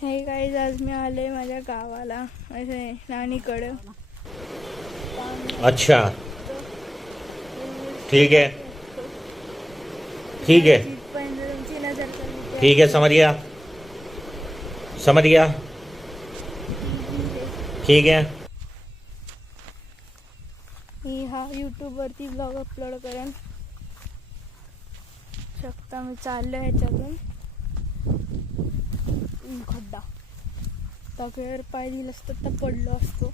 हे गाईज, आज मी आले माझ्या गावाला, माझ्या नानीकडे. अच्छा, ठीक है ठीक है ठीक है, समझ गया समझ गया, ठीक है. मी हा यूट्यूब वरती ब्लॉग अपलोड करेन. शकता मी चाललो ह्याच्यातून. खड्डा टाकेवर पाय दिला असतो तर पडलो असतो.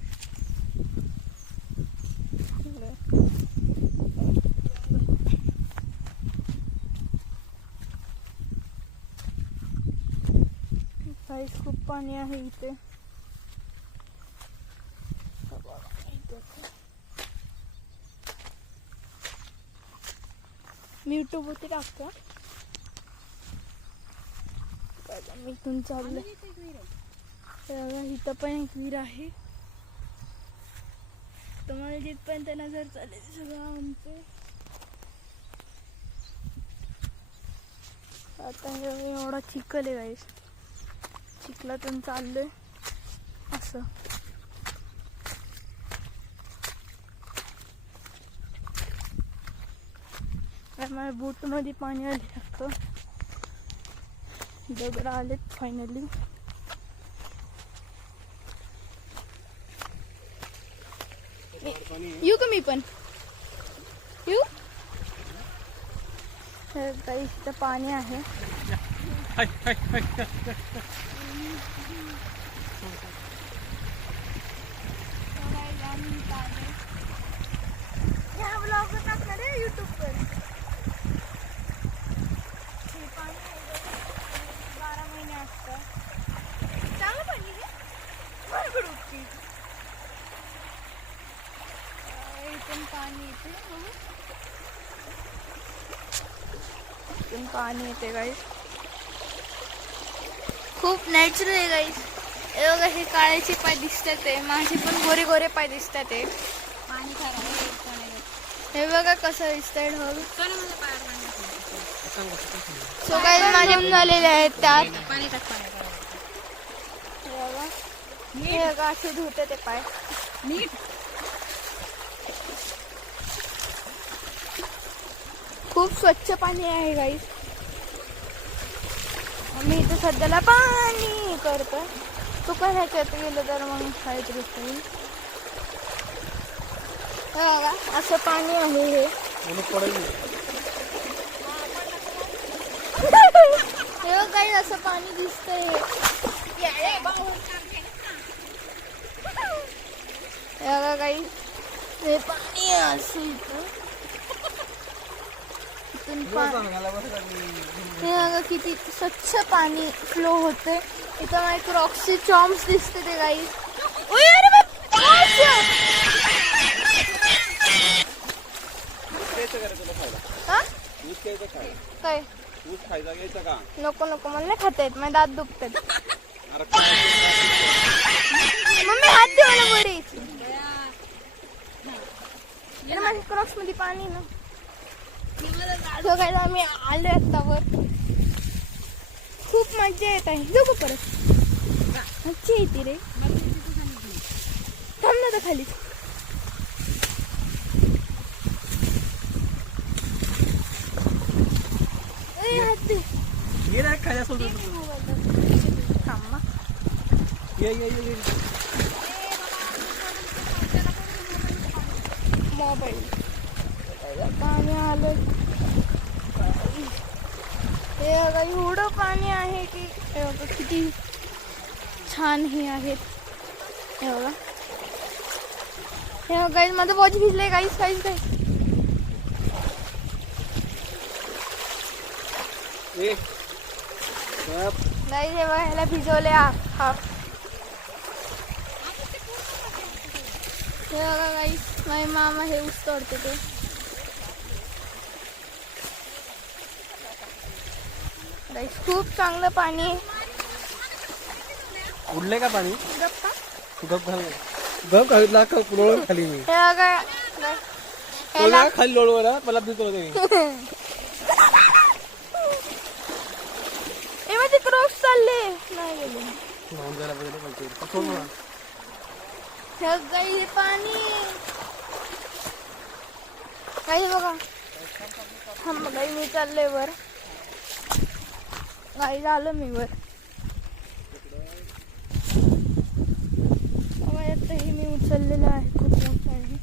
खूप पाणी आहे इथे. मी यूट्यूब वरती टाकतो. मी इथून चाललो. इथं पण एक विहीर आहे. तुम्हाला जिथपर्यंत नजर चालेल सगळं आमचं. आता एवढा चिखल आहे गाईस. चिखलातून चाललोय असं. माझ्या बूट मध्ये पाणी आले असतं. दगड आलेत फायनली. येऊ का मी पण येऊ. इथं पाणी आहे. ह्या ब्लॉग टाकणार आहे यूट्यूबवर. हे पाणी 12 महिने असतं. चांगलं पाणी आहे. बरोबर उठते. इथून पाणी येते. इथून पाणी येते गाईस. खूप नॅचरल आहे गाईस. हे बघा, हे काळ्याचे पाय दिसतात. माझे पण गोरे गोरे पाय दिसतात. हे बघा कसं दिसतंय ढग. सो गाईस, माझे झालेले आहेत त्यात. हे बघा असे धुते ते पाय. खूप स्वच्छ पाणी आहे गाईस. आम्ही इथे सध्याला पाणी करतोय. तू काय ह्याच्यात गेलं तर मग काहीतरी होईल. बघा असं पाणी आहे हे. हे काही असं पाणी दिसतंय. हे बघा काही हे पाणी आहे असं इथं. हे बघा किती स्वच्छ पाणी फ्लो होते. इथं मला क्रॉक्सचे चॉम्प्स दिसते ते गाईस. काय नको नको, मला नाही खाता येत. माझे दात दुखतात. मम्मी हात दे मला बरे. माझ्या क्रॉक्स मध्ये पाणी ना. काय आम्ही आलो आत्तावर. खूप मजा येत आहे. जाऊ का परत. मज्जा येते रे. थांब ना तर खाली. मोबाईल पाणी आलं. हे बघा एवढं पाणी आहे की हे बघा किती छान हे आहेत. हे बघा, हे गाईस माझं वॉच भिजलंय. गाईस गाईस गाईस गाईस हे बघा, ह्याला भिजवले हाफ. हे बघा गाईस, माझे मामा हे ऊस तोडते ते. गाईस खूप चांगलं पाणी. उडले का पाणी. गप्पा गप घालला का लोळून खाली. मी हे बघा खाली लोळवर मला भिजवते. माझे क्रॉक्स चालले नाही गेले. वाहून जायला पाहिजे पाहिजे सोड मला. सगळी पाणी काही बघा. थांब काही मी चाललंय वर. काही झालं मी वर. हे मी उचललेलं आहे. खूप मोठं आहे.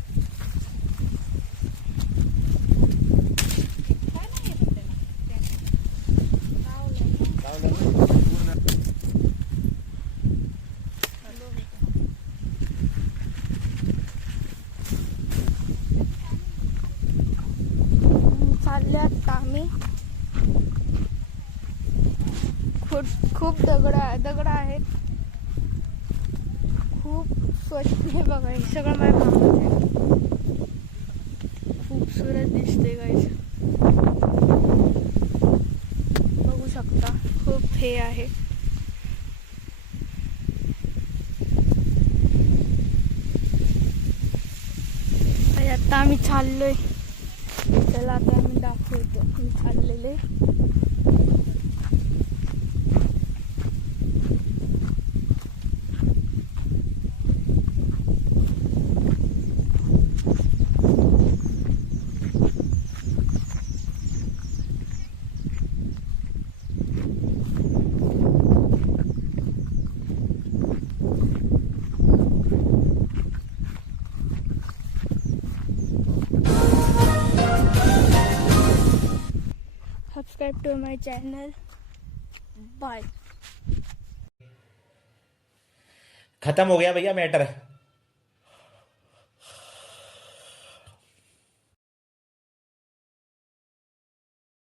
चालले आता आम्ही. खूप दगड आहेत. खूप स्वच्छ आहे बघा. हे सगळं माझ्या भागात आहे. खूपसुरत दिसते गाईस. बघू शकता खूप हे आहे. आता आम्ही चाललोय. चला आता आम्ही दाखवतो आम्ही चाललेले. Subscribe to my channel. Bye. खत्म हो गया भैया मैटर.